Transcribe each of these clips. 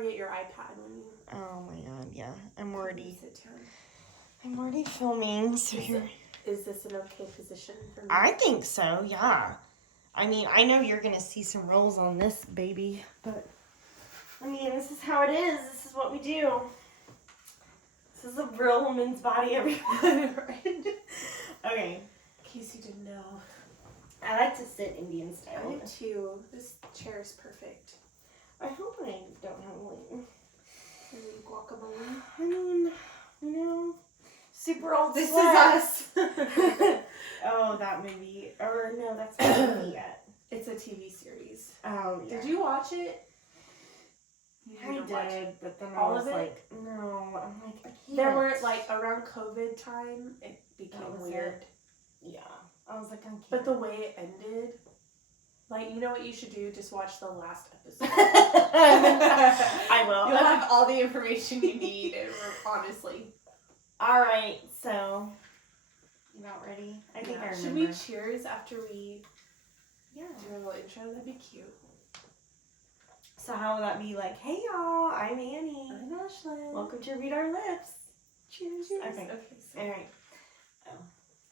forget your iPad when you... Oh my god, yeah. I'm already filming, so Is this an okay position for me? I think so, yeah. I mean, I know you're going to see some rolls on this baby, but I mean, this is how it is. This is what we do. This is a real woman's body, everyone. Right? Okay. In case you didn't know. I like to sit Indian style. I do too. This chair is perfect. I hope I don't have like guacamole. I mean, you know, super old. This is us. Oh, that movie. Or no, that's not a movie yet. It's a TV series. Oh, yeah. Did you watch it? I did, but then all I was of it? like, no. I'm like, I can't. There were, like, around COVID time, it became weird. Yeah. I was like, I can't. But the way it ended, like, you know what you should do? Just watch the last episode. I will. You'll have all the information you need, honestly. All right, so you about ready? I think I remember. Should we cheers after we do a little intro? That'd be cute. So how would that be like, hey y'all, I'm Annie. I'm Ashlyn. Welcome to Read Our Lips. Cheers. Okay. So all right.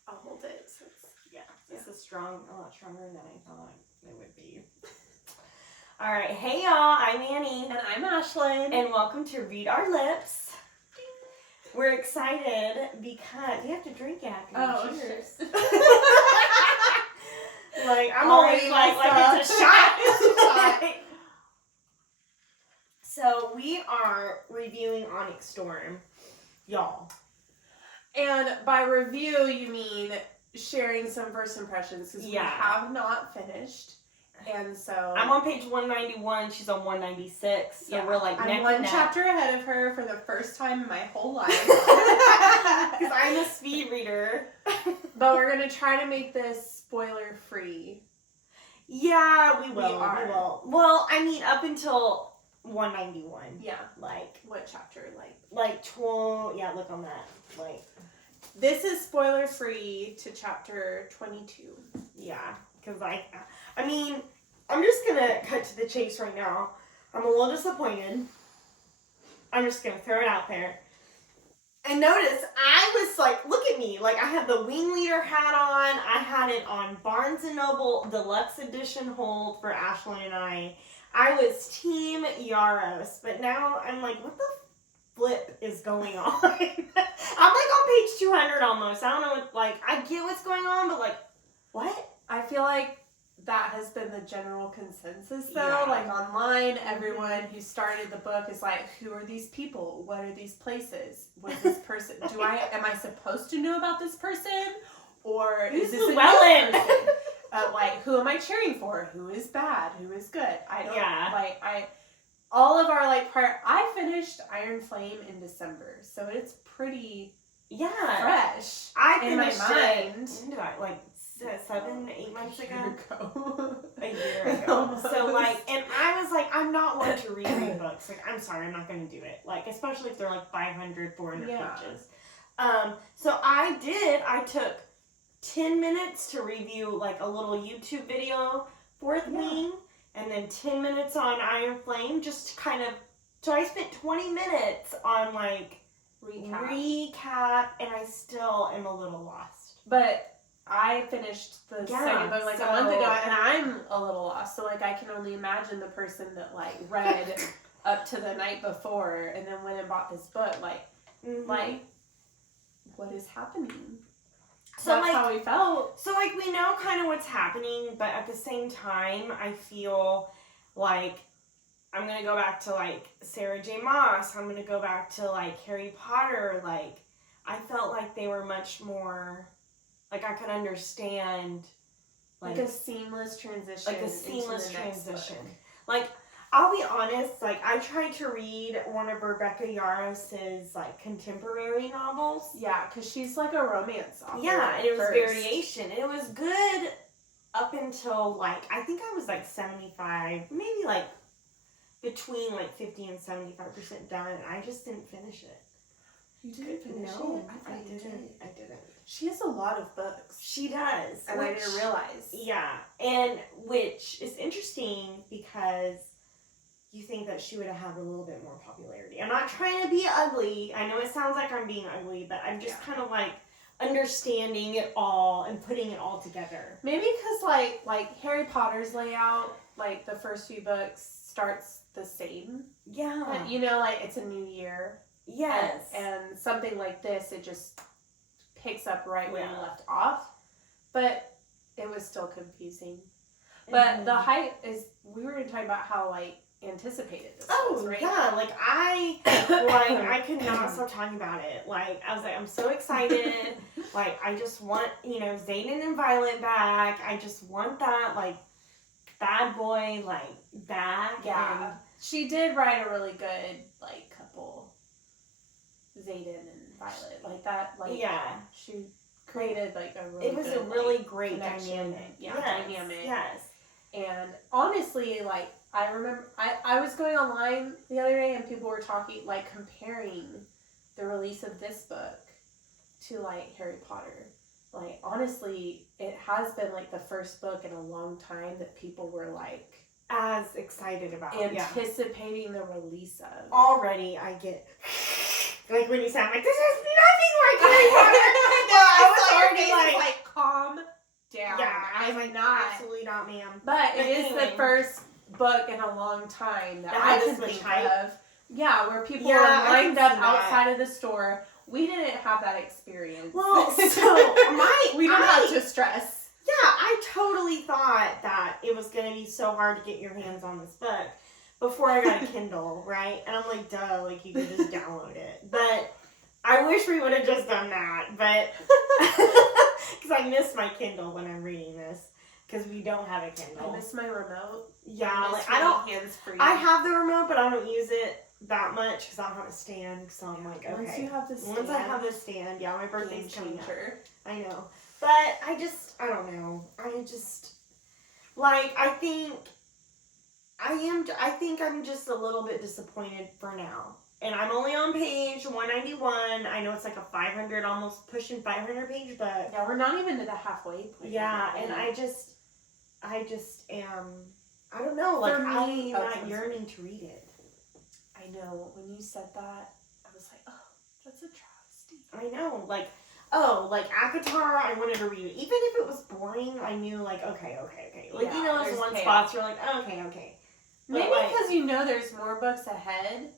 I'll hold it. So it's, this is strong, a lot stronger than I thought it would be. All right. Hey y'all, I'm Annie. And I'm Ashlyn. And welcome to Read Our Lips. We're excited because you have to drink after. Cheers. Like I'm always like it's a shot. So we are reviewing Onyx Storm, y'all. And by review, you mean sharing some first impressions because we have not finished. And so I'm on page 191. She's on 196. So we're like I'm one chapter ahead of her for the first time in my whole life. Because I'm a speed reader. But we're gonna try to make this spoiler free. Yeah, we will. We are. Well, I mean, up until 191. Yeah. Like what chapter? Like 12. Yeah, look on that. Like this is spoiler free to chapter 22. Yeah, because I mean, I'm just gonna cut to the chase right now. I'm a little disappointed. I'm just gonna throw it out there. And notice, I was like, look at me. Like, I had the Wing Leader hat on. I had it on Barnes & Noble Deluxe Edition hold for Ashlyn and I. I was Team Yaros. But now I'm like, what the flip is going on? I'm like on page 200 almost. I don't know what, like, I get what's going on, but like, what? I feel like that has been the general consensus, though. Yeah. Like, online, everyone who started the book is like, who are these people? What are these places? What's this person? Am I supposed to know about this person? Or is this a new person? Like, who am I cheering for? Who is bad? Who is good? I don't, all of our, I finished Iron Flame in December, so it's pretty fresh in my mind. Like 7-8 months ago. A year ago. Almost. So and I was like, I'm not one to read books. Like, I'm sorry, I'm not going to do it. Like, especially if they're like 500, 400 pages. So I took 10 minutes to review like a little YouTube video, Fourth Wing, and then 10 minutes on Iron Flame, just to kind of, so I spent 20 minutes on like recap, and I still am a little lost. But I finished the second book a month ago, and I'm a little lost. So, I can only imagine the person that, read up to the night before and then went and bought this book. What is happening? So, that's how we felt. So, we know kind of what's happening, but at the same time, I feel like I'm going to go back to, Sarah J. Maas. I'm going to go back to, Harry Potter. I felt like they were much more... I could understand, a seamless transition. I'll be honest, I tried to read one of Rebecca Yaros's, contemporary novels. Yeah, because she's, a romance author. Yeah, and it was variation. And it was good up until, I think I was, 75, maybe, between, 50 and 75% done. I just didn't finish it. You didn't finish it? I didn't. She has a lot of books. She does. And I didn't realize. Yeah. And which is interesting because you think that she would have had a little bit more popularity. I'm not trying to be ugly. I know it sounds like I'm being ugly, but I'm just kind of like understanding it all and putting it all together. Maybe because like Harry Potter's layout, like the first few books starts the same. Yeah. But, you know, like it's a new year. Yes. And something like this, it just picks up right where you left off. But it was still confusing. But the hype is, we were talking about how like anticipated this was, right? Yeah, like I could not stop talking about it. Like I was like, I'm so excited. Like I just want, you know, Zayden and Violet back. I just want that like bad boy like back. Yeah. And she did write a really good like couple, Zayden and Violet. Like that, like she created like a really it was good, a really like, great dynamic. Yeah, yes, dynamic. Yes. And honestly, like, I remember, I was going online the other day and people were talking, like, comparing the release of this book to, like, Harry Potter. Like, honestly, it has been, like, the first book in a long time that people were, like... as excited about. Anticipating the release of. Already, I get... like, when you sound like, this is nothing like Harry Potter! I was already like, calm down. Yeah, I was like, not. Absolutely not, ma'am. But it is the first book in a long time that I can think of. Yeah, where people were lined up outside of the store. We didn't have that experience. Well, so we didn't have to stress. Yeah, I totally thought that it was going to be so hard to get your hands on this book before I got a Kindle, right? And I'm like, duh, like you could just download it. But I wish we would have just done that, but because I miss my Kindle when I'm reading this. Because we don't have a Kindle. I miss my remote. Yeah, like I don't. I have the remote, but I don't use it that much because I don't have a stand. So I'm like, okay. Once you have the stand. Once I have the stand, yeah, my birthday's coming up. I know, but I don't know. Like I think I'm just a little bit disappointed for now. And I'm only on page 191. I know it's like a 500, almost pushing 500 page book. Yeah, we're not even to the halfway point. Yeah, and I just am, I don't know, like I'm not yearning to read it. I know, when you said that, I was like, oh, that's a travesty. I know, like ACOTAR, I wanted to read it. Even if it was boring, I knew like, okay. Like, yeah, you know, there's one spots you're like, okay. But maybe because you know there's more books ahead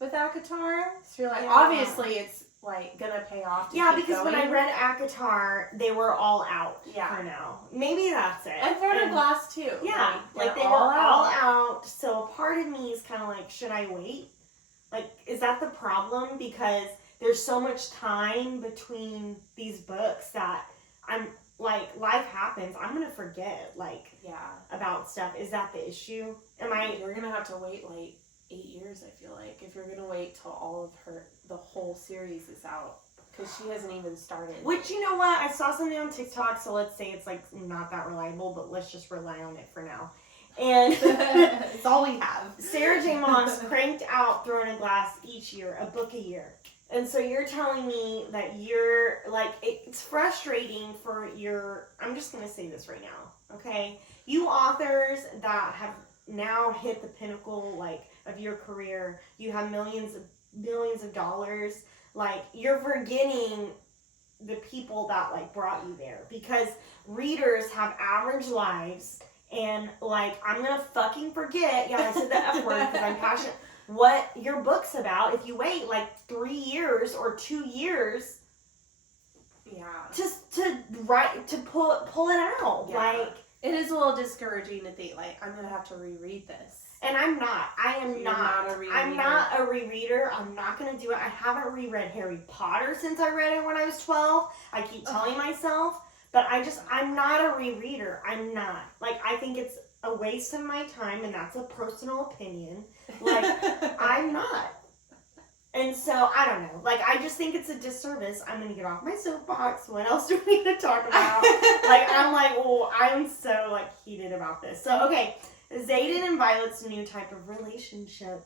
with ACOTAR, so you're like, yeah. obviously it's like gonna pay off to keep because going. when I read ACOTAR, they were all out for now. Maybe that's it. And Throne of Glass too. Yeah, like they were all out. So a part of me is kind of like, should I wait? Like, is that the problem? Because there's so much time between these books that I'm like, life happens. I'm gonna forget about stuff. Is that the issue? You're gonna have to wait like 8 years, I feel like, if you're gonna wait till all of the whole series is out, because she hasn't even started. Which, you know what, I saw something on TikTok, so let's say it's like not that reliable, but let's just rely on it for now. And it's all we have. Sarah J. Maas cranked out Throne of Glass each year, a book a year. And so you're telling me that you're like, it's frustrating for I'm just gonna say this right now, okay? You authors that have now hit the pinnacle like of your career, you have millions of dollars, like you're forgetting the people that like brought you there, because readers have average lives, and like I'm gonna fucking forget, I said the F word because I'm passionate, what your book's about if you wait like 3 years or 2 years just to pull it out. Like, it is a little discouraging to think like I'm gonna have to reread this. And I'm not. I'm not a rereader. I'm not going to do it. I haven't reread Harry Potter since I read it when I was 12. I keep telling myself. But I'm not a rereader. I'm not. Like, I think it's a waste of my time, and that's a personal opinion. Like, I'm not. And so, I don't know. Like, I just think it's a disservice. I'm going to get off my soapbox. What else do we need to talk about? I'm so, like, heated about this. So, okay. Zayden and Violet's new type of relationship.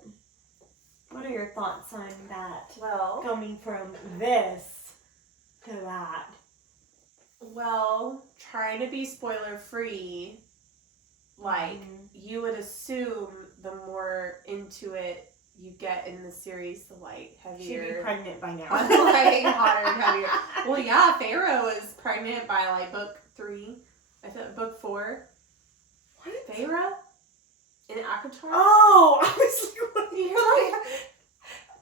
What are your thoughts on that? Well, coming from this to that. Well, trying to be spoiler free, like, you would assume the more into it you get in the series, the like heavier. She'd be pregnant by now. Like hotter and heavier. Well, yeah, Pharaoh is pregnant by like book 3. I thought book 4. What? Pharaoh in Akatar. Oh, I was like, what? You're like,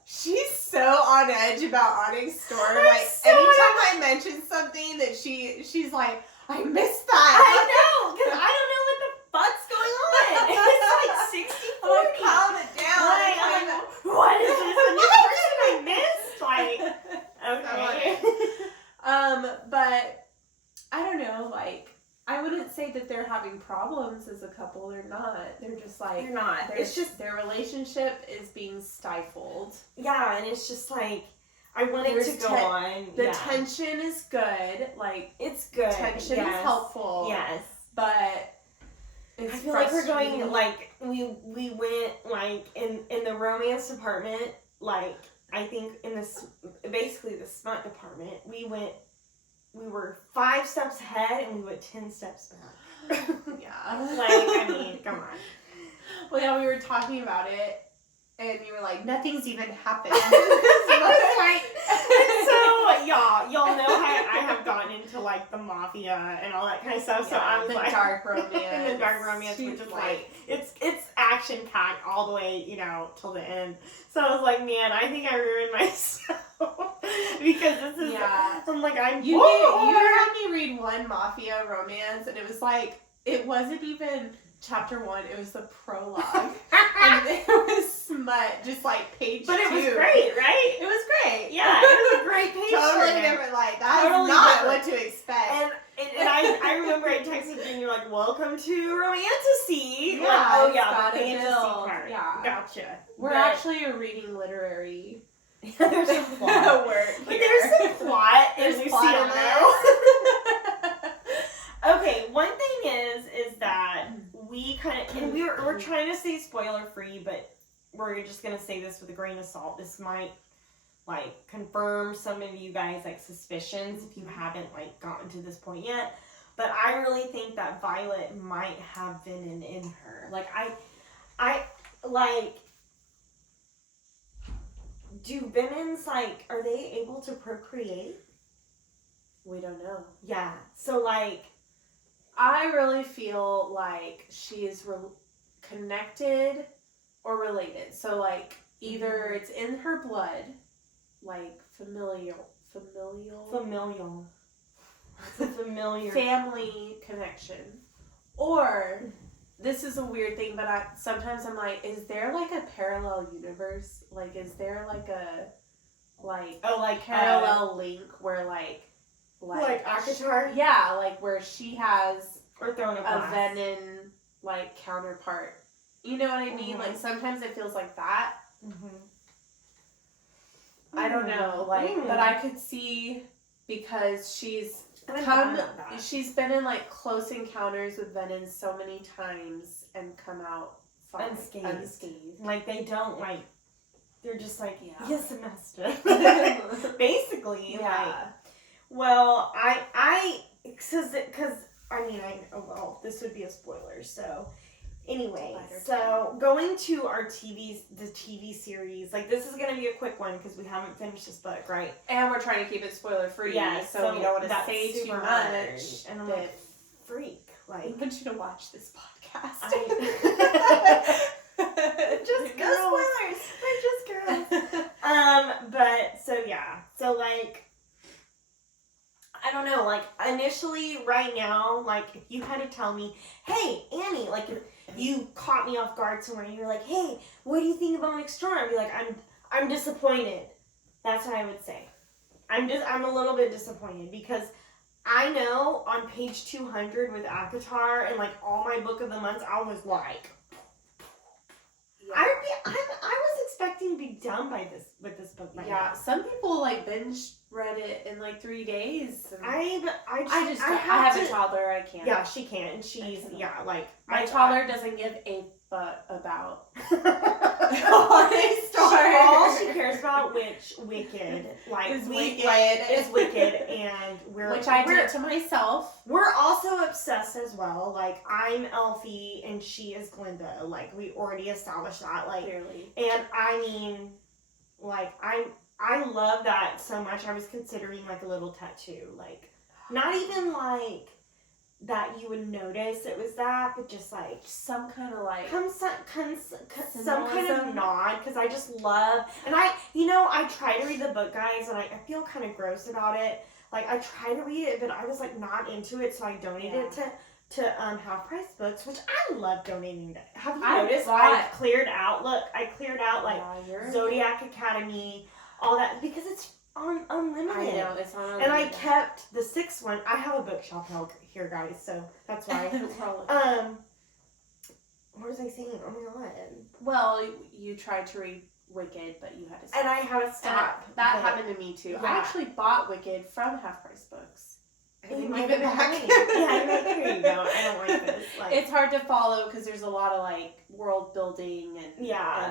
she's so on edge about Onyx story. I'm Like so anytime I mention something that she's like, I missed that. I know, because I don't know what the fuck's going on. It's like 60 I'm like, calm it down. Like, I'm like, what is this? A new person I missed? Like, okay. But I don't know, like, I wouldn't say that they're having problems as a couple. They're not. They're just like, They're not. It's just their relationship is being stifled. Yeah, and it's just like, I want it to go on. The tension is good. Like, it's good. Tension is helpful. Yes. But it's I feel like we're going, like, we went, like, in the romance department, like, I think in this, basically the smut department, we were 5 steps ahead and we went 10 steps back. Yeah. Like, I mean, come on. Well, yeah, we were talking about it, and you were like, nothing's even happened. So, y'all know I have gotten into, like, the mafia and all that kind of stuff, so I was the like... dark romance. And the dark romance, which is like, it's action-packed all the way, till the end. So I was like, man, I think I ruined myself. Because this is... Yeah. I'm like, You had me read one mafia romance, and it was like, it wasn't even chapter 1, it was the prologue. And it was smut, just like page 2. But it was great, right? It was great. Yeah, it was a great page. Totally different, like, that's totally not different. What to expect. And I remember I texted you and you're like, welcome to Romantasy. Yeah, like, oh yeah, the fantasy build. part. Yeah. Gotcha. We're actually reading literary. There's some plot. But there's some plot. There's in plot in this. Okay, one thing is that we kind of, and we're trying to stay spoiler free, but we're just gonna say this with a grain of salt. This might like confirm some of you guys like suspicions if you haven't like gotten to this point yet. But I really think that Violet might have Venom in her. Like I like. Do Venoms like, are they able to procreate? We don't know. Yeah. So like. I really feel like she is connected or related. So, like, either it's in her blood, like familial. It's a familiar family connection. Or, this is a weird thing, but sometimes I'm like, is there like a parallel universe? Like, is there like a, parallel link where like Akatar? Yeah, like where she has or throwing a Venom like counterpart. You know what I mean? Like sometimes it feels like that. I don't know, but I could see because she's been in like close encounters with Venom so many times and come out unscathed. Like they don't like. They're just like yes, master. Basically, Well, this would be a spoiler. So, anyway, going to our the TV series, like this is gonna be a quick one because we haven't finished this book, right? And we're trying to keep it spoiler free, so we don't want to say too much. And I'm like, freak, like, I want you to watch this podcast. Just girls. Spoilers. We're just girls. But so like. I don't know, like, initially, right now, like, if you had to tell me, hey, Annie, like, if you caught me off guard somewhere, and you're like, hey, what do you think of Onyx Storm? I'd be like, I'm disappointed. That's what I would say. I'm a little bit disappointed, because I know on page 200 with Akatar, and, like, all my book of the months, I was like, I was expecting to be done with this book by now. Some people, like, binge read it in like 3 days. I have a toddler. I can't. Yeah, she can. She's like my toddler doesn't give a but about Onyx Storm. All she cares about, Wicked, like Is Wicked, and which I did to myself. We're also obsessed as well. Like, I'm Elfie and she is Glinda. Like, we already established that. Like, Clearly. And I mean, like, I love that so much. I was considering like a little tattoo, like not even like that you would notice it was that, but just like some kind of like some kind of nod, because I just love, and I try to read the book, guys, and I feel kind of gross about it. Like, I try to read it, but I was like not into it, so I donated it to Half Price Books, which I love donating to. Have you noticed? I cleared out like Zodiac Academy, all that, because it's on unlimited. I know, it's on unlimited. And I kept the 6th one. I have a bookshelf here, guys, so that's why. What was I saying? Oh my god. Well, you tried to read Wicked, but you had to stop. And I had to stop. That happened to me too. Yeah. I actually bought Wicked from Half Price Books. I didn't give it back. Here you go. I don't like this. Like, it's hard to follow because there's a lot of like world building and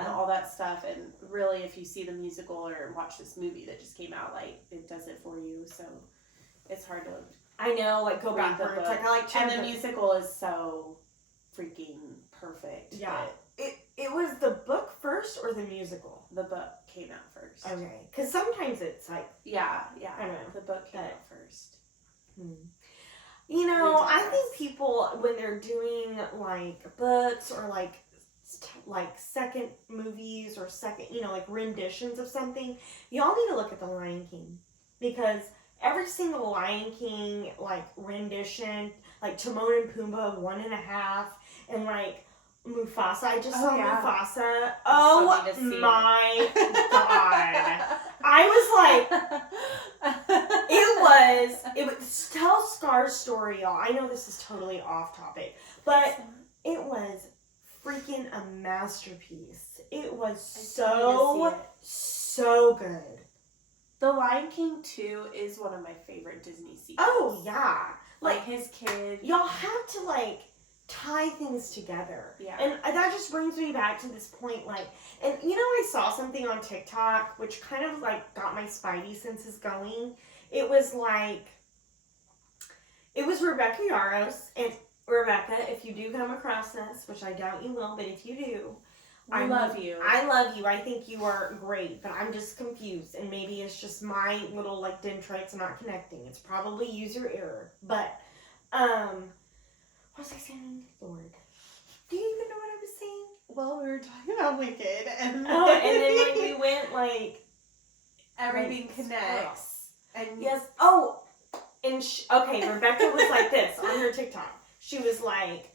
all that stuff. And really, if you see the musical or watch this movie that just came out, like it does it for you. So it's hard to. I know, like go backwards. Like I like. And the musical is so freaking perfect. Yeah. It was the book first or the musical? The book came out first. Okay. Because sometimes it's like. Yeah. I know. The book came out first. You know, I think people, when they're doing like books or like second movies or second, like renditions of something, y'all need to look at The Lion King, because every single Lion King like rendition, like Timon and Pumbaa 1.5, and like Mufasa. I just saw Mufasa. Oh my god. I was like, it was tell Scar's story, y'all. I know this is totally off topic, but it was freaking a masterpiece. It was so good. The Lion King 2 is one of my favorite Disney sequels. Oh yeah. Like his kid. Y'all have to like tie things together. Yeah. And that just brings me back to this point, like, and I saw something on TikTok which kind of like got my spidey senses going. It was Rebecca Yarros, and Rebecca, if you do come across this, which I doubt you will, but if you do, I love you. I love you. I think you are great, but I'm just confused, and maybe it's just my little like dendrites not connecting. It's probably user error, but what was I saying? Lord. Do you even know what I was saying? Well, we were talking about Wicked, and then like, we went like everything connects. And yes. Oh, and Rebecca was like this on her TikTok. She was like,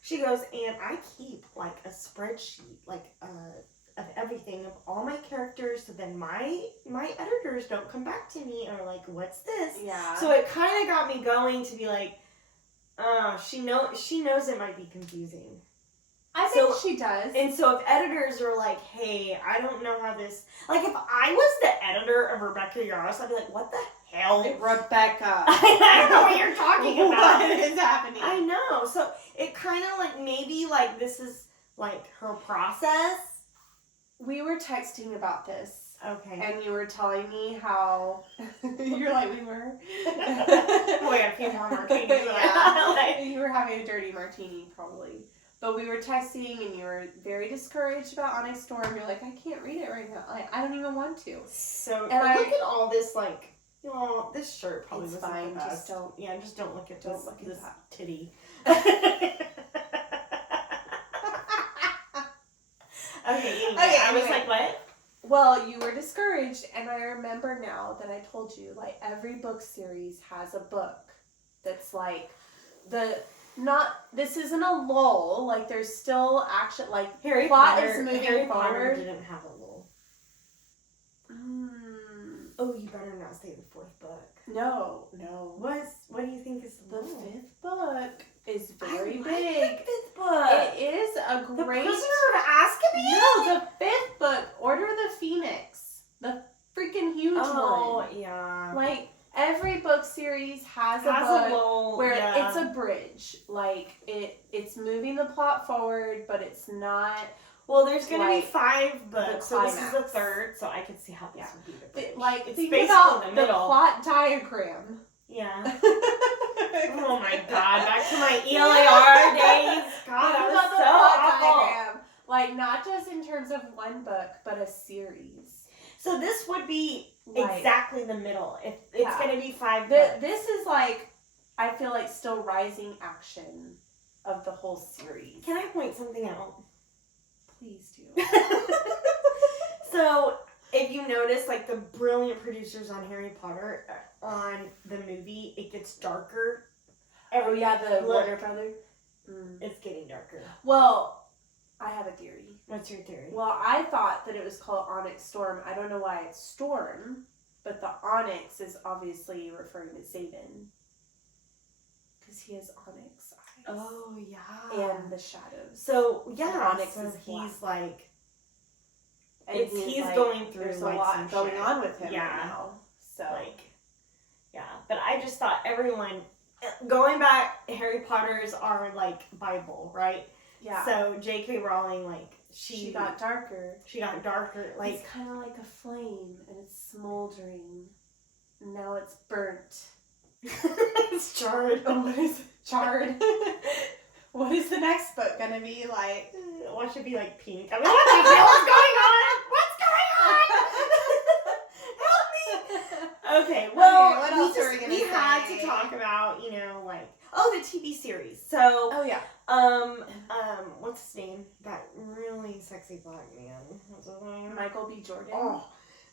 she goes, and I keep like a spreadsheet like of everything, of all my characters, so then my editors don't come back to me and are like, what's this? Yeah. So it kind of got me going to be like, she knows it might be confusing. I think she does. And so if editors are like, hey, I don't know how this, like if I was the editor of Rebecca Yarros, I'd be like, what the hell? Rebecca. I don't know what you're talking about. What is happening? I know. So it kind of like, maybe like this is like her process. We were texting about this. Okay. And you were telling me how you're like, we were. Wait, a few more martinis. Yeah. You were having a dirty martini, probably. But we were texting, and you were very discouraged about Onyx Storm. You're like, I can't read it right now. Like, I don't even want to. So, and look at all this, like, this shirt probably it's wasn't fine. the best. Just don't. Yeah, just don't look at this that titty. Okay, I was like, what? Well, you were discouraged, and I remember now that I told you, like, every book series has a book that's like this isn't a lull, like there's still action, like Harry plot Potter, is moving Harry forward. Potter didn't have a lull. Oh, you better not say the 4th book. No. What do you think is the lull? 5th book is very big. The 5th book. It is a great. The Prisoner of Azkaban? No, the 5th book, Order of the Phoenix, the freaking huge one. Oh yeah. Like every book series has a book lull, where it's a bridge. Like it's moving the plot plot forward, but it's not. Well, there's going to be like, 5 books, so this is the climax. 3rd, so I could see how this would be the bridge. Like, it's think basically about the middle. plot diagram. Yeah. Oh my god, back to my ELAR days. God, that was so awful. Like, not just in terms of one book, but a series. So this would be Like, exactly the middle. If it's going to be 5 The, books. this is like, I feel like still rising action of the whole series. Can I point something out? Please do. So, if you notice, like, the brilliant producers on Harry Potter, on the movie, it gets darker. Oh, yeah, the Warner Brothers. It's getting darker. Well, I have a theory. What's your theory? Well, I thought that it was called Onyx Storm. I don't know why it's Storm, but the Onyx is obviously referring to Xaden. Because he has onyx eyes. Oh, yeah. And the shadows. So, yeah, Onyx so is he's black. like... And he's like, going through, there's like, a lot some going shit. on with him Yeah. right now. So, like, yeah. But I just thought everyone... Going back, Harry Potter's our, like, Bible, right? yeah. So, J.K. Rowling, like, she got darker. She got darker. Like, it's kind of like a flame, and it's smoldering. And now it's burnt. it's charred. Oh, what is it? Charred? What is the next book gonna be like? Why should it be like pink? I mean, what the hell is going on? What's going on? Help me! Okay, well, what else are we gonna we had say? to talk about, you know, like, the TV series. So, oh yeah. What's his name? That really sexy black man. What's his name? Michael B. Jordan. Oh,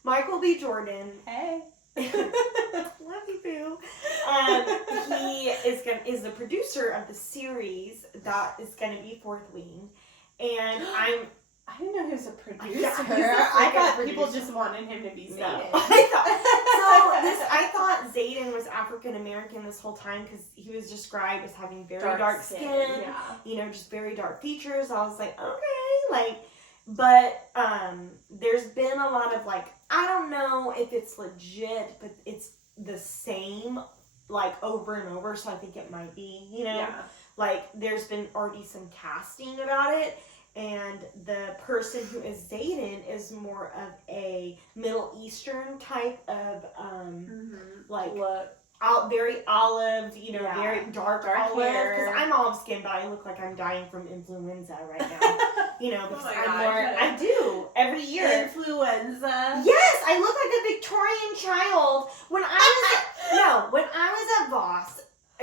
Michael B. Jordan. Hey. Love you, boo. He is the producer of the series that is going to be Fourth Wing, and I didn't know he was a producer. Yeah, he's a I thought freaking people producer. just wanted him to be Xaden. No. I thought Xaden was African American this whole time because he was described as having very dark skin. Yeah. You know, just very dark features. I was like, okay, like, but there's been a lot of like, I don't know if it's legit, but it's the same like over and over, so I think it might be, you know. Yeah. Like, there's been already some casting about it, and the person who is Xaden is more of a Middle Eastern type of, like, look. Very olive, you know, Yeah. very dark olive. hair. Because I'm olive skinned, but I look like I'm dying from influenza right now. You know, because my I'm God, more, I do, every year. Influenza. Yes, I look like a Victorian child. When I was at Voss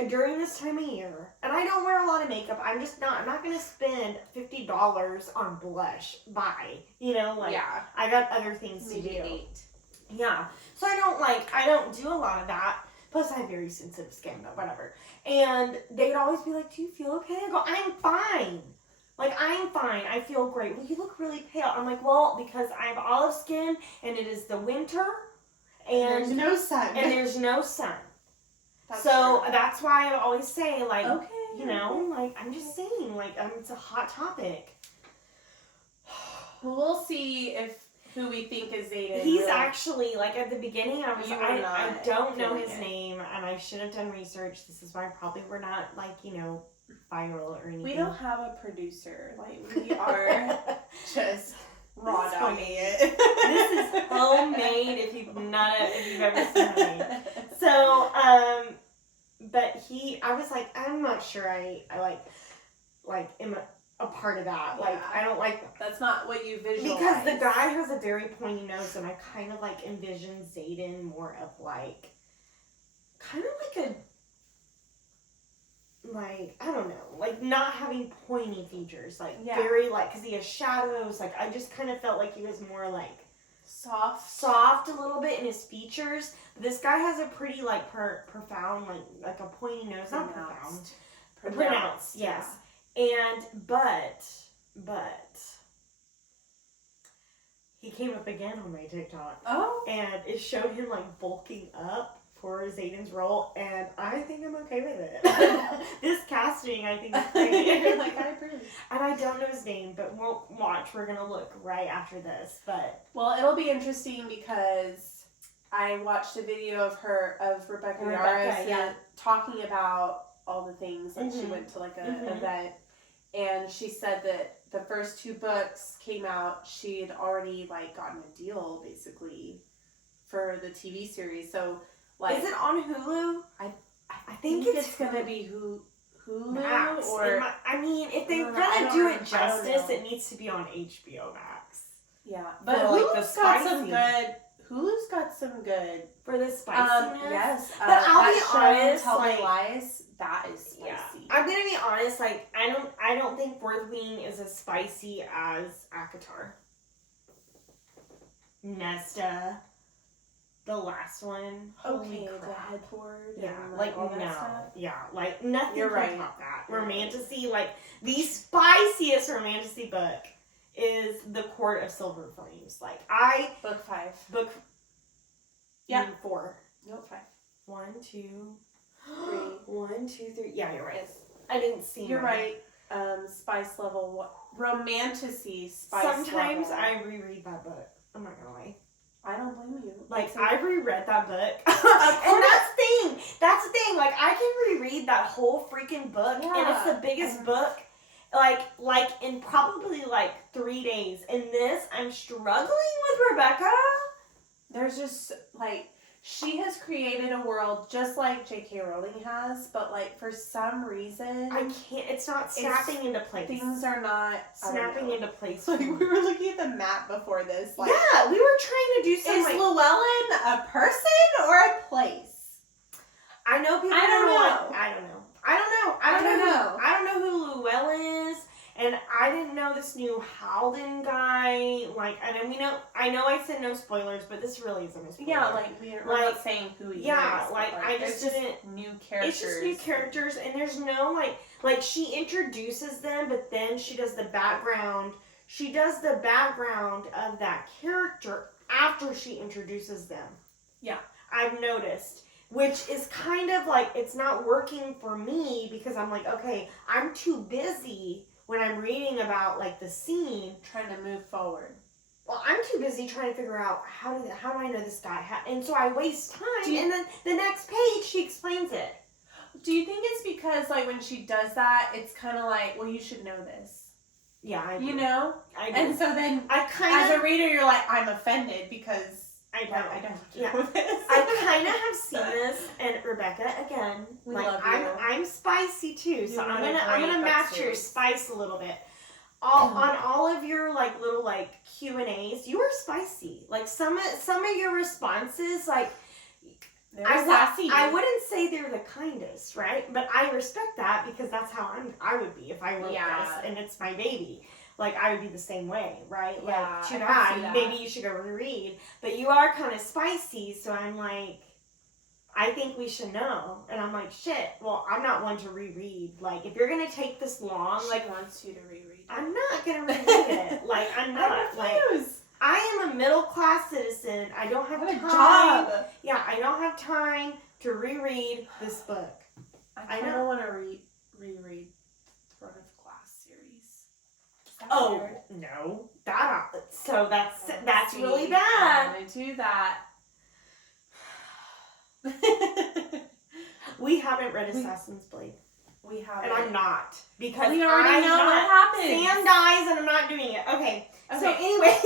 during this time of year, and I don't wear a lot of makeup, I'm not going to spend $50 on blush. Bye. You know, like, yeah. I got other things Maybe to do. 8. Yeah. So I don't do a lot of that. Plus, I have very sensitive skin, but whatever. And they'd always be like, do you feel okay? I go, I'm fine. Like, I'm fine. I feel great. Well, you look really pale. I'm like, well, because I have olive skin, and it is the winter, and there's no sun. And there's no sun. That's so true. that's why I always say, like, okay, you know, like, I'm just saying, like, it's a hot topic. Well, we'll see who we think is Xaden. He's really. actually, like, at the beginning, I don't know his it. name, and I should have done research. This is why probably we're not, like, you know, viral or anything. We don't have a producer. Like, we are just raw dogging it. This is homemade if you've ever seen homemade. So, but I was like, I'm not sure I am a part of that. Yeah. Like, I don't like... That's not what you visualize. Because the guy has a very pointy nose, and I kind of, like, envision Xaden more of, like, kind of like I don't know, like, not having pointy features, like, very, like, because he has shadows, like, I just kind of felt like he was more, like, soft a little bit in his features. This guy has a pretty, like, profound, like a pointy nose, not profound. Pronounced, yes. Yeah. And, but, he came up again on my TikTok. Oh. And it showed him, like, bulking up for Xaden's role, and I think I'm okay with it. This casting, I think, is great. You're like, I approve. And I don't know his name, but we'll watch. We're going to look right after this, but... Well, it'll be interesting because I watched a video of Rebecca Yarros talking about all the things. Like, she went to, like, an event. and she said that the first 2 books came out, she had already like gotten a deal basically for the TV series. So like, is it on Hulu? I think it's gonna be Hulu Max. or I mean, if they're gonna do it justice, it needs to be on HBO Max. Yeah, but for, like, Hulu's got some good. Hulu's got some good for the spiciness. Yes, but I'll be honest, Tell like, Me Lies, that is spicy. Yeah, I'm gonna be honest. Like, I don't think Fourth Wing is as spicy as ACOTAR. Nesta, the last one. Okay, Holy the crap. headboard. Yeah, and, like all that no, stuff. yeah, like nothing You're can right. top that. Romantasy, like the spiciest romantasy book is The Court of Silver Flames. Like book 5. book. Yeah, 4. No, 5. 1, 2, 3. 1, 2, 3. Yeah, you're right. Yes. I didn't see. You're right. Spice level. Romantasy spice Sometimes level. I reread that book. I'm not gonna lie. I don't blame you. Like, I reread that book. And that's the thing. Like, I can reread that whole freaking book. Yeah. And it's the biggest book. Like in probably like 3 days. And this, I'm struggling with Rebecca. There's just, like, she has created a world just like J.K. Rowling has, but, like, for some reason... I can't, it's not snapping into place. Things are not... snapping into place. Like, we were looking at the map before this. Like, yeah, we were trying to do some, is Llewellyn a person or a place? I know people I don't know. know. I don't know. I don't know who Llewellyn is. And I didn't know this new Halden guy. Like, and I know I said no spoilers, but this really isn't a spoiler. Yeah, like, we're not saying who he is. Yeah, like, I just just didn't... new characters. It's just new characters, and there's no, like, she introduces them, but then she does the background. She does the background of that character after she introduces them. Yeah. I've noticed. Which is kind of like, it's not working for me, because I'm like, okay, I'm too busy when I'm reading about, like, the scene. Trying to move forward. Well, I'm too busy trying to figure out how do I know this guy? And so I waste time, and then the next page, she explains it. Do you think it's because, like, when she does that, it's kind of like, well, you should know this. Yeah, I do. You know? I do. And so then, as a reader, you're like, I'm offended because... I don't know this. I kind of have seen this, and Rebecca, again, we like, love you. I'm spicy too, so I'm gonna match your series. spice a little bit. On all of your like little like Q&As, you are spicy. Like some of your responses, like I wouldn't say they're the kindest, right? But I respect that because that's how I would be if I wrote this, and it's my baby. Like, I would be the same way, right? Yeah, like, too bad. Maybe you should go reread. But you are kind of spicy, so I'm like, I think we should know. And I'm like, shit, well, I'm not one to reread. Like, if you're going to take this long, she like... wants you to reread it. I'm not going to reread it. Like, I'm not. I refuse. Like, I am a middle-class citizen. I don't have time. Job. Yeah, I don't have time to reread this book. I kind of want to reread Throne of Glass series. Oh, weird? No. That's really bad. I'm going to do that. We haven't read Assassin's Blade. We haven't. And I'm not. Because we already know what happens. Sam dies and I'm not doing it. Okay. So anyway.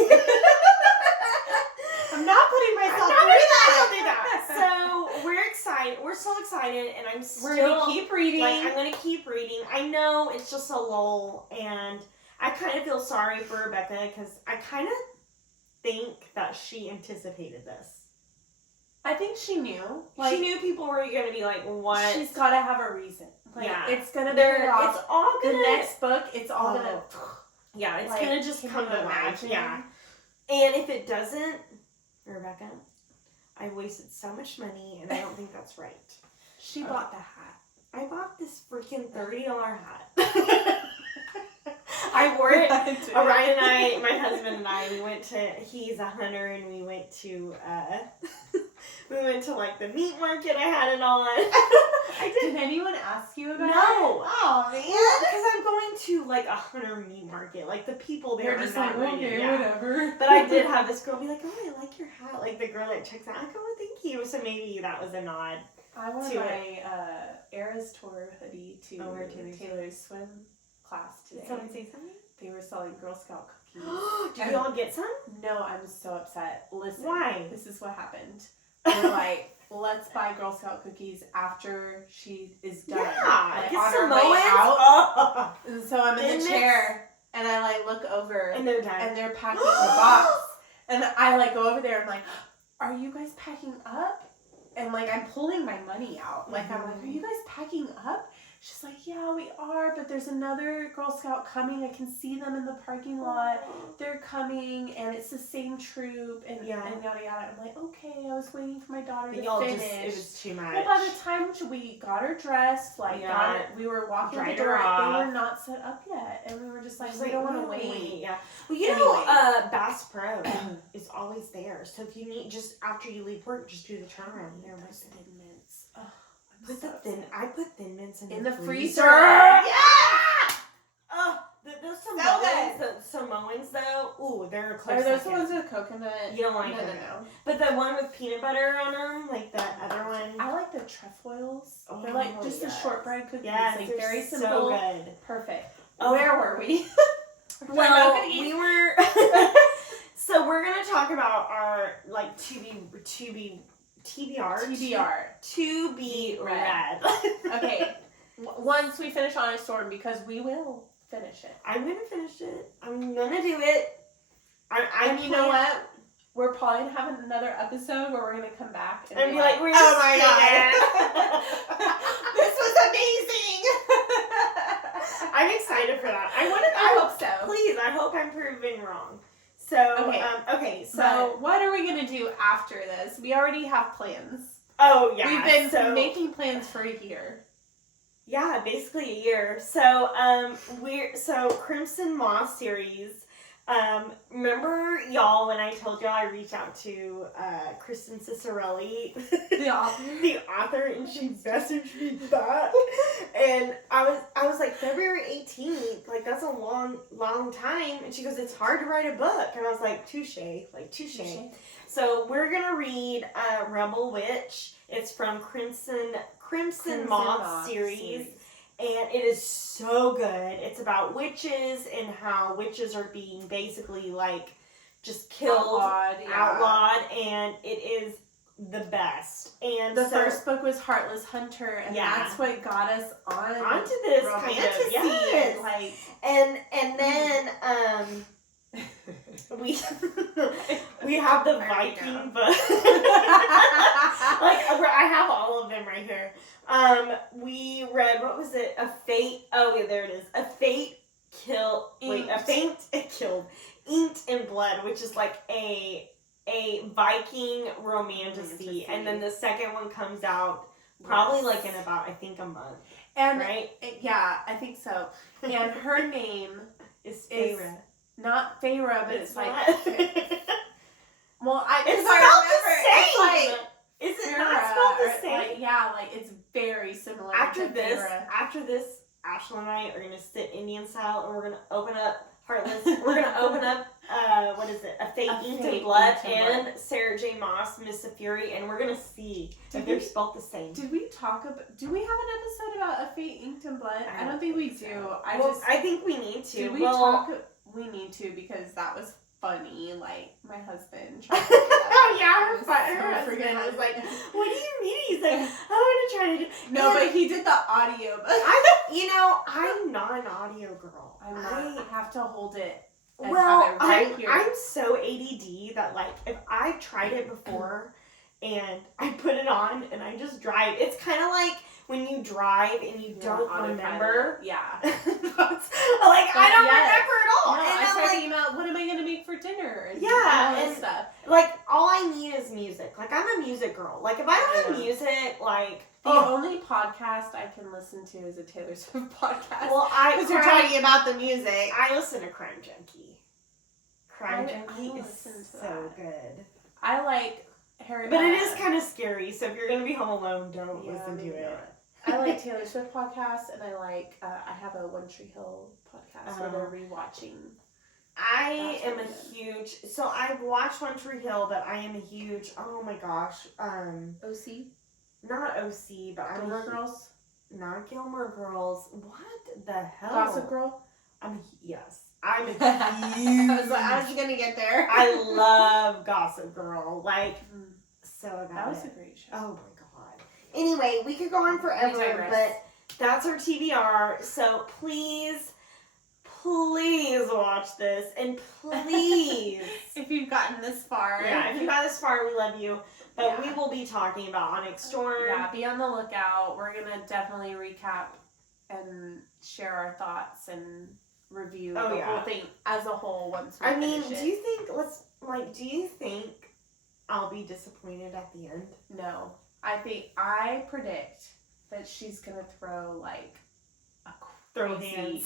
I'm not putting myself through that. So we're excited. We're so excited, and we're going to keep reading. Like, I'm going to keep reading. I know it's just a lull, and I kind of feel sorry for Rebecca because I kind of think that she anticipated this. I think she knew. Like, she knew people were going to be like, what? She's got to have a reason. Like, yeah. It's going to be off. It's all going to... The next book, it's all going to... Yeah, it's like, going to just come to life. Imagine? Yeah. And if it doesn't, Rebecca, I wasted so much money, and I don't think that's right. She bought the hat. I bought this freaking $30 hat. I wore it. Orion and I, my husband and I, we went to, he's a hunter, and we went to like the meat market. I had it on. Did anyone ask you about it? No. Oh, man. Because I'm going to like a hunter meat market. Like the people there are just not like, ready. Okay, whatever. But I did have this girl be like, oh, I like your hat. Like the girl that checks out. I go, oh, thank you. So maybe that was a nod. I wore my Eras Tour hoodie to Taylor's swim class today. Did someone say something? They were selling Girl Scout cookies. Did you all get some? No, I'm so upset. Listen. Why? This is what happened. We're like, let's buy Girl Scout cookies after she is done. Yeah, like, get on some her way out. Oh. And so I'm in the chair, and I like look over, and they're done. and they're packing the box. And I like go over there and I'm like, are you guys packing up? And like I'm pulling my money out. Like I'm like, are you guys packing up? She's like, yeah, we are, but there's another Girl Scout coming. I can see them in the parking lot. They're coming, and it's the same troop, and yada yada. I'm like, okay, I was waiting for my daughter to finish. It was too much. Well, by the time we got her dressed, we were walking the door, they were not set up yet, and we were just like, we don't want to wait. Yeah. Well, you know, Bass Pro is always there, so if you need, just after you leave work, just do the turnaround there. Those Thin Mints. Oh, I put Thin Mints in the freezer. Yeah! Oh, those Samoans though, ooh, they're close. Are those the ones with coconut? You don't like them. No. But the one with peanut butter on them, like the other one. I like the trefoils. Oh, they're like just the shortbread cookies. Yes, like they're very simple. So good. Perfect. Oh. Where were we? Well, we were. So we're gonna talk about our like TBR to be read. Okay, once we finish Honest Storm, because we will finish it. I'm gonna finish it. I'm gonna do it. And you know what? We're probably gonna have another episode where we're gonna come back and be like, oh my god, this was amazing. I'm excited for that. I hope so. Please, I hope I'm proven wrong. So, so what are we going to do after this? We already have plans. Oh, yeah. We've been making plans for a year. Yeah, basically a year. So, Crimson Moss series. Remember, y'all, when I told y'all I reached out to Kristen Cicerelli, the author, and she messaged me back, and I was like, February 18th, like that's a long time, and she goes, it's hard to write a book, and I was like, touche. So we're gonna read Rebel Witch. It's from Crimson Moth series. And it is so good. It's about witches and how witches are being basically like just killed, outlawed, and it is the best. And the first book was Heartless Hunter, and that's what got us onto this fantasy. Kind of. Yes. Like, and then we have the Viking book. Like I have all of them right here. We read, what was it? A Fate. Oh, yeah, there it is. A Fate Killed. Wait, A Fate Killed. Inked in Blood, which is like a Viking romantasy. And then the second one comes out probably like in about, I think, a month. And right? Yeah, I think so. And her name is Feyre. Not Feyre, but it's like. Well, it's spelled the same. Is it not spelled the same? Like it's very similar. After this, Ashley and I are gonna sit Indian style, and we're gonna open up Heartless. We're gonna open up what is it? A Fate Inked in Blood and Sarah J. Maas, Miss of Fury, and we're gonna see if they're spelled the same. Did we talk about? Do we have an episode about A Fate Inked in Blood? I don't think we do. I think we need to. Did we talk? We need to, because that was funny. Like my husband tried to do that. Oh yeah, her husband was like, "What do you mean?" He's like, "I'm gonna try to do." No, but he did the audio. I'm not an audio girl. I have to hold it. Well, I'm so ADD that like if I've tried it before and I put it on and I just drive, it's kind of like when you drive and you don't remember. Yeah. I don't remember at all. No, and I start thinking about what am I gonna make for dinner? And all this stuff. Like all I need is music. Like I'm a music girl. Like if I don't have music, like the only podcast I can listen to is a Taylor Swift podcast. Well, because you're talking about the music. I listen to Crime Junkie. Crime Junkie is so good. I like Harry. But it is kind of scary. So if you're gonna be home alone, don't listen to it. I like Taylor Swift podcasts, and I like I have a One Tree Hill podcast where they're rewatching. I am a huge. So I've watched One Tree Hill, but I am a huge. Oh my gosh. OC. Not OC, but Gilmore Girls. Not Gilmore Girls. What the hell? Gossip Girl. Yes. I'm a huge. I was gonna get there. I love Gossip Girl. Like, so about that was it. a great show. Oh my god. Anyway, we could go on forever, but that's our TBR. So please watch this, and please, if you've gotten this far, if you got this far, we love you. But we will be talking about Onyx Storm. Yeah, be on the lookout. We're gonna definitely recap and share our thoughts and review the whole thing as a whole once we finish it. Do you think I'll be disappointed at the end? No. I predict that she's gonna throw like a crazy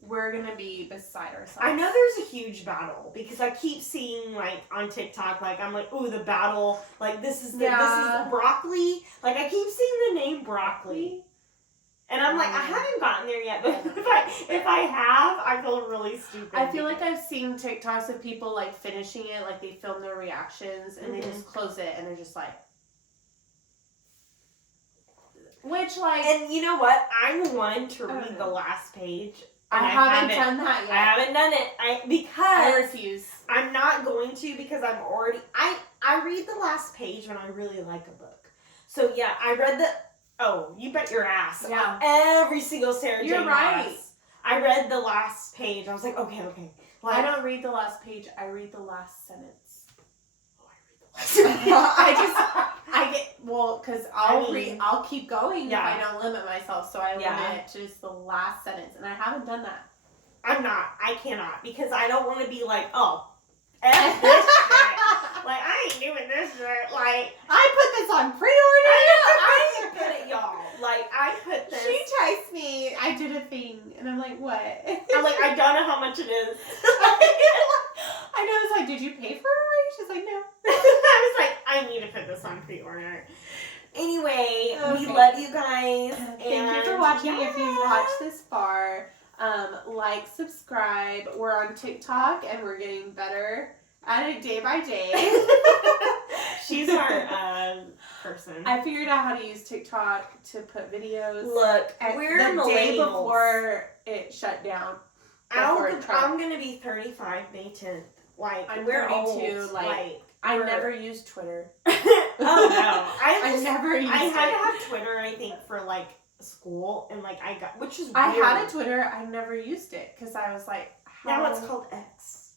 we're gonna be beside ourselves. I know there's a huge battle because I keep seeing like on TikTok, like I'm like, ooh, the battle, like this is broccoli. Like I keep seeing the name broccoli. And I'm like, I haven't gotten there yet, but if I have, I feel really stupid. I feel like I've seen TikToks of people like finishing it, like they film their reactions and they just close it and they're just like, which like. And you know what? I'm one to read the last page. I haven't done that yet. I haven't done it because I refuse. I'm not going to because I'm already. I read the last page when I really like a book. So yeah, I read the. Oh, you bet your ass. Yeah. Every single Sarah You're Jane right. class. I read the last page. I was like, okay. Like, I don't read the last page. I read the last sentence. Oh, I read the last sentence. Because I'll keep going if I don't limit myself. So I limit it to just the last sentence. And I haven't done that. I cannot. Because I don't want to be like, oh, F this shit. Like, I ain't doing this shit. Like, I put this on pre-order. I put it, y'all. Like, I put this. She texted me. I did a thing. And I'm like, what? I'm like, I don't know how much it is. I know. I was like, did you pay for it already? She's like, no. I was like, I need to put this on pre-order. Anyway, we love you guys. Thank you for watching. If you've watched this far, like, subscribe. We're on TikTok and we're getting better at it day by day. She's our person. I figured out how to use TikTok to put videos. Look, we're the day before it shut down. I'm gonna be 35 May 10th. Like, we're 32. old. Like I never used Twitter. Oh no, I never used it. I had to have Twitter, I think, for like school, and like which is weird. I had a Twitter. I never used it because I was like, now it's called X.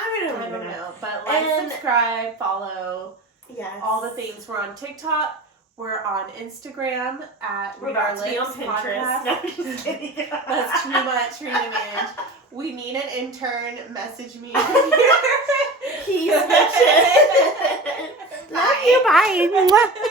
I don't know. But subscribe, follow. Yes. All the things. We're on TikTok. We're on Instagram at We're about to be on Pinterest. No, just kidding. That's too much. Read an image. We need an intern. Message me. Keys, bitches. Love you. Bye.